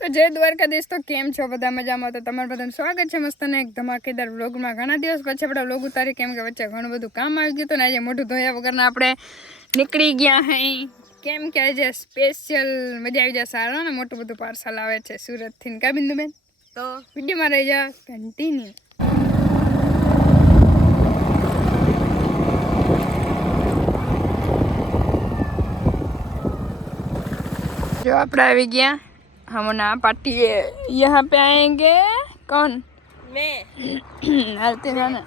તો જય દ્વારકાધીશ. તો કેમ છો બધા? મજામાં? તો તમારું બધાનું સ્વાગત છે મસ્ત ને એક ધમાકેદાર વ્લોગમાં. ઘણા દિવસ પછી આપણે વ્લોગ ઉતારી, કેમ કે વચ્ચે ઘણું બધું કામ આવી ગયું હતું ને આજે મોઢું ધોયા વગરના આપણે નીકળી ગયા હે. કેમ કે આજે સ્પેશિયલ મજા આવી જાય. સારું ને મોટું બધું પાર્સલ આવે છે સુરતથી. કા બિંદુબેન? તો વિડીયોમાં રહી જા કન્ટિન્યુ. जो आप આવી ગયા. हम ना पार्टी यहाँ पे आएंगे. कौन? मैं. आते हैं ना.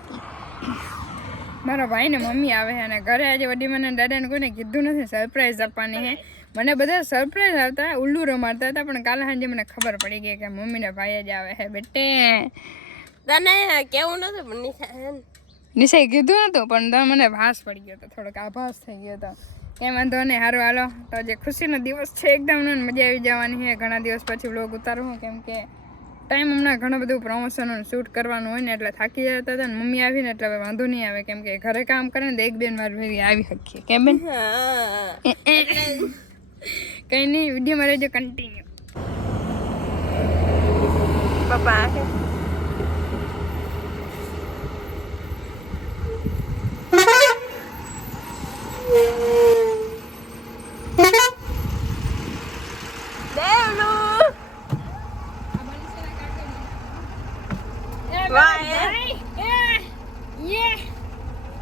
મારા ભાઈ ને મમ્મી આવે છે અને ઘરે આજે વડી મને દાદાને કોઈને કીધું નથી. સરપ્રાઈઝ આપવાની છે. મને બધા સરપ્રાઈઝ આવતા ઉલ્લુ રમાડતા હતા, પણ કાલે સાંજે મને ખબર પડી ગઈ કે મમ્મી ને ભાઈ જ આવે છે. બેટે તને કેવું નતું, પણ નિશાએ કીધું નતું, પણ મને ભાસ પડી ગયો હતો, થોડોક આભાસ થઈ ગયો હતો. કંઈ વાંધો નહીં, સારું હાલો. તો આજે ખુશીનો દિવસ છે એકદમ, મજા આવી જવાની છે. ઘણા દિવસ પછી વ્લોગ ઉતારું, કેમ કે ટાઈમ હમણાં ઘણું બધું પ્રમોશન શૂટ કરવાનું હોય ને એટલે થાકી જતા હતા ને. મમ્મી આવીને એટલે હવે વાંધો નહીં આવે, કેમ કે ઘરે કામ કરે ને તો એક બેન વાર ભેગી આવી શકીએ. કેમ બેન? કંઈ નહીં, વિડીયોમાં રહેજો કન્ટિન્યુ. પપ્પા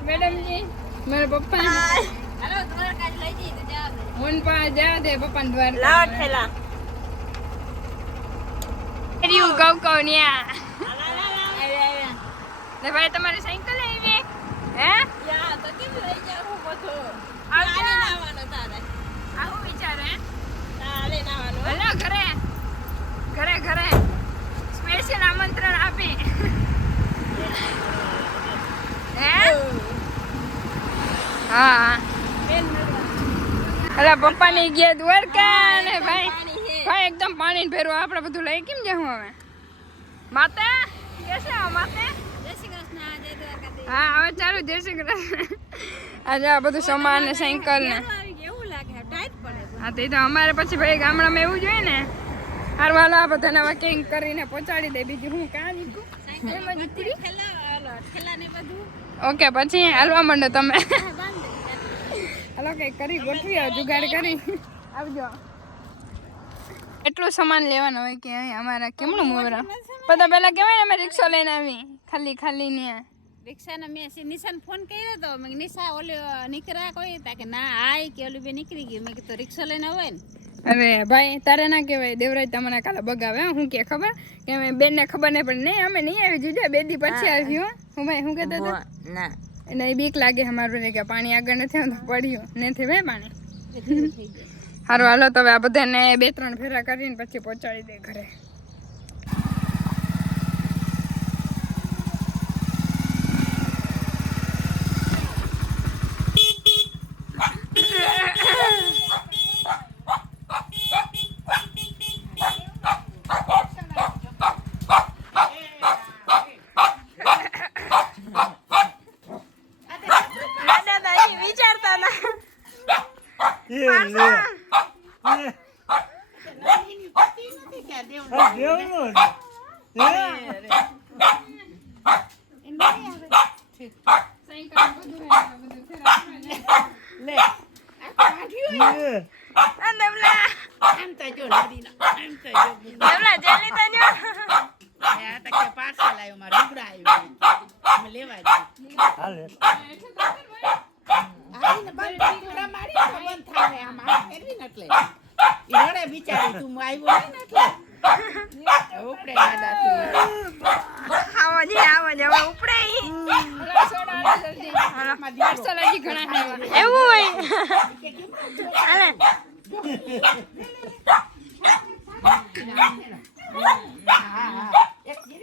मैडम जी मेरे पप्पा हेलो द्वारका लई जी तो जा दे मोन पा जा दे पप्पा द्वारका लाव ठेला रियू गौ कोनिया ને ભાઈ તમારી સાયકલ આવી હે યા તો કેમ લઈ જાવ બધો આલે નાવાનો તારે આવું વિચારે તાલે નાવાનો હલો ઘરે ઘરે ઘરે સ્પેશિયલ આમંત્રણ આપી હે હા અલા પપ્પા ની ગયા દ્વારકા ને ભાઈ ભાઈ એકદમ પાણી ભેરું. આપણે બધું લઈ કેમ જાઉં હવે માતા કેસે માતે જય શ્રી કૃષ્ણ જય દ્વારકાધીશ. હા હવે ચાલુ જય શ્રી કૃષ્ણ. આજે આ બધું સામાન ને સાયકલ ને એવું લાગે ટાઈટ પડે. હા તો અમારે પછી ભાઈ ગામડામાં એવું જોઈએ ને. હાર વાલા બધાને હવે કેંગ કરીને પહોંચાડી દે. બીજું હું કાં દીધું ઠેલા ને બધું ઓકે. પછી હાલવા માંડો તમે. હાલો કઈ કરી ગોઠવી આવ જુગાડ કરી આવજો. એટલું સામાન લેવાનું હોય કે અમારા કેમનું મોવરા બધા પેલા કેવાય અમે રિક્ષા લઈને આવી ખાલી ખાલી ને રિક્ષા ને મેં નિશાન ફોન કર્યો તો મેં નિશા ઓલે નીકળ્યા કોઈ તા કે ના આય કે ઓલી બે નીકળી ગઈ. મેં કીધું રિક્ષા લઈને આવે ને. અરે ભાઈ તારે ના કહેવાય. દેવરાજ તમને કાલે બગાવે. હું કે ખબર કે અમે બેન ને ખબર નહીં પડે. નહીં અમે નહીં આવી જઈએ બે દી પછી આવ્યું. હું ભાઈ હું કહેતો હતો ના એને બીક લાગે અમારું કે પાણી આગળ નથી આવતું પડ્યું નથી ભાઈ પાણી. સારું હાલો તો હવે આ બધાને 2-3 ફેરા કરીને પછી પહોંચાડી દે ઘરે.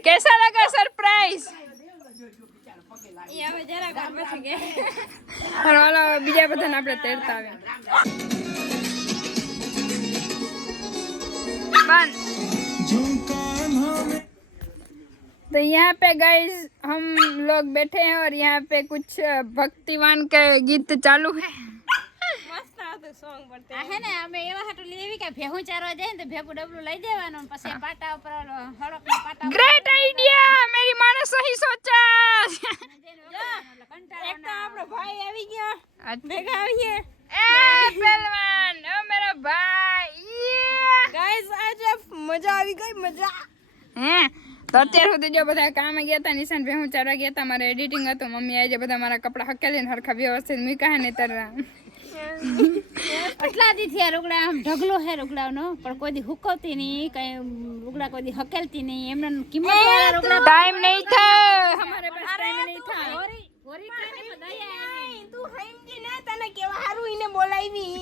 कैसा लगा सरप्राइज? બીજા બધાને આપણે તેડતા આવ્યા. तो यहाँ पे गाइस हम लोग बैठे हैं और यहाँ पे कुछ भक्तिवान के गीत चालू है. આ હે ને અમે એવા હાટું લેવી કે ભેહું ચારવા જાય ને તો ભેગું ડબલું લઈ દેવાનું પછી પાટા ઉપર હળકના પાટા ग्रेट आइडिया मेरी माँ ने सही सोचा એક તો આપણો ભાઈ આવી ગયો अच्छा ભેગા આવીએ ए पहलवान ओ मेरा भाई ગાઈસ આજે મજા આવી ગઈ મજા હે તો અત્યાર સુધી જો બધા કામે ગયા હતા નિશાન ભે હું ચારવા ગયા હતા મારે એડિટિંગ હતું મમ્મી આજે બધા મારા કપડા હકેલીને હરખા વ્યવસ્થિત મૂક્યા હે ને તર આટલા દી થયા રૂગડા આમ ઢગલો હે રૂગડાનો પણ કોઈ દી હુકવતી નહીં કઈ રૂગડા કોઈ દી હકેલતી નહીં એમને કિંમત વાળા રૂગડા टाइम नहीं था हमारे पास टाइम नहीं था ઓરી ટાઈમે દયા આવી તું હમજી ને તને કેવા હારું ઈને બોલાવી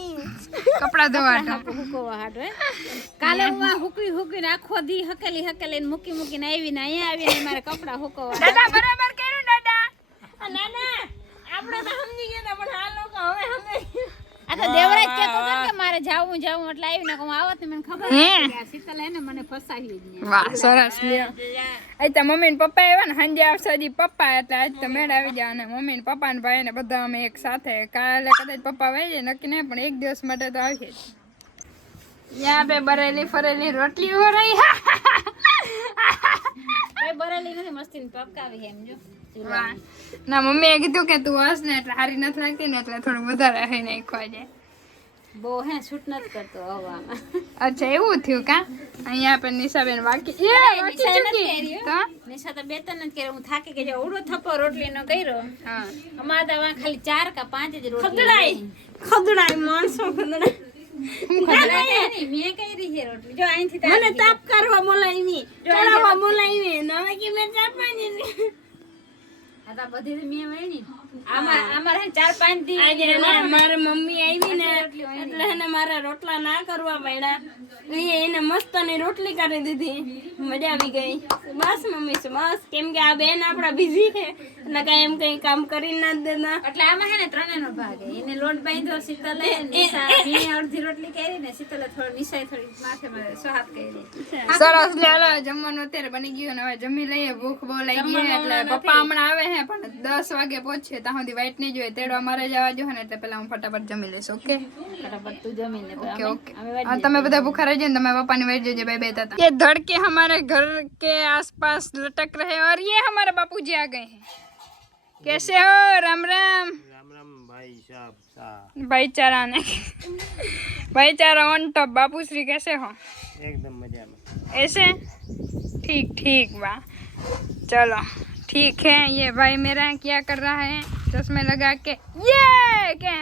कपड़ा धोवा હુકવા હાટો હે કાલે હું હુકવીને આખો દી હકેલીને મૂકીને આવીને અહીંયા આવીને મારે કપડા હુકવા दादा बराबर करूं दादा ના ના આપણે તો સમજી ગયા પણ આ લોકો હવે આ તો દેવરાજ કહેતો હતો કે મારે જાવું એટલે આવીને હું આવત ને મને ખબર હતી કે આ શીતલ હે ને મને ફસાવી જ ને વાહ સરસ લ્યો આજ તો મમ્મી ને પપ્પા આવ્યા ને સાંજે આવશે હજી પપ્પા એટલે આજ તો મેળ આવી જાય અને મમ્મી ને પપ્પા ને ભાઈ ને બધા અમે એક સાથે કાલે કદાચ પપ્પા વહી જાય નક્કી નહીં પણ એક દિવસ માટે તો આવીએ જ યાં બે બરેલી ફરેલી રોટલી હો રહી કઈ બરેલી નથી મસ્તી ને પકાવી એમ જો વાહ ના મમ્મીએ કીધું કે તું હસ ને એટલે સારી નથી લાગતી ને એટલે થોડું વધારે હઈ નાખવા જાય બહુ હે છૂટ નથી કરતો હવામાં અચ્છા એવું થયું કા અહીંયા પણ નિશાબેન બાકી નિશા નથી ચૂકી કરી તો નિશા તો બે ત્રણ જ કર્યો હું થાકી ગઈ ઓડો થપ્પો રોટલી નો કર્યો હા અમારે તો વાં ખાલી 4 કે 5 જ રોટલી ખદડાય માણસો ખદડાય મેં કરી છે રોટલી જો અહીંથી મને તાપ કરવા બોલાવી ચડાવવા બોલાવી નવે કે મેં ચાપવાની આ તો બધી તો મેં વણી અમાર હે 4-5 દી આજે મારા મમ્મી આવી ને રોટલી વણી. એટલે એને મારા રોટલા ના કરવા પડ્યા એને મસ્ત ની રોટલી કરી દીધી મજા આવી ગઈ બસ મમ્મી બસ કેમ કે આ બેન આપડા બિઝી છે એટલે કઈ એમ કઈ કામ કરી ના દેતા એટલે આમાં હે ને ત્રણેયનો ભાગ હે એને લોટ બાંધ્યો શીતલે નિશા મેં અડધી રોટલી કરી ને શીતલે થોડી નિશાએ થોડી માથે મારે સ્વાદ કરી સરસ લે જમવાનું અત્યારે બની ગયું ને હવે જમી લઈએ ભૂખ બહુ લાગી ગઈ એટલે પપ્પા હમણાં આવે હે પણ 10 વાગે પહોંચે ત્યાં સુધી વાઈટ નહીં જોઈએ તેડવા મારે જવા જો ને એટલે પેલા હું ફટાફટ જમી લઈશ ઓકે ફટાફટ તું જમી લે ओके ओके हाँ તમે બધા ભૂખા રહી जाए તમે पापा ने बैठ जाइए बाय बाय ताता ये धड़के हमारे घर के आसपास लटक रहे और ये हमारे बापूजी आ गए हैं कैसे हो राम राम भाई साहब भाईचारा ने भाईचारा ऑन टॉप बापू श्री कैसे हो एकदम मजा में ऐसे ठीक ठीक वाह चलो ठीक है ये भाई मेरा क्या कर रहा है चश्मे लगा के ये क्या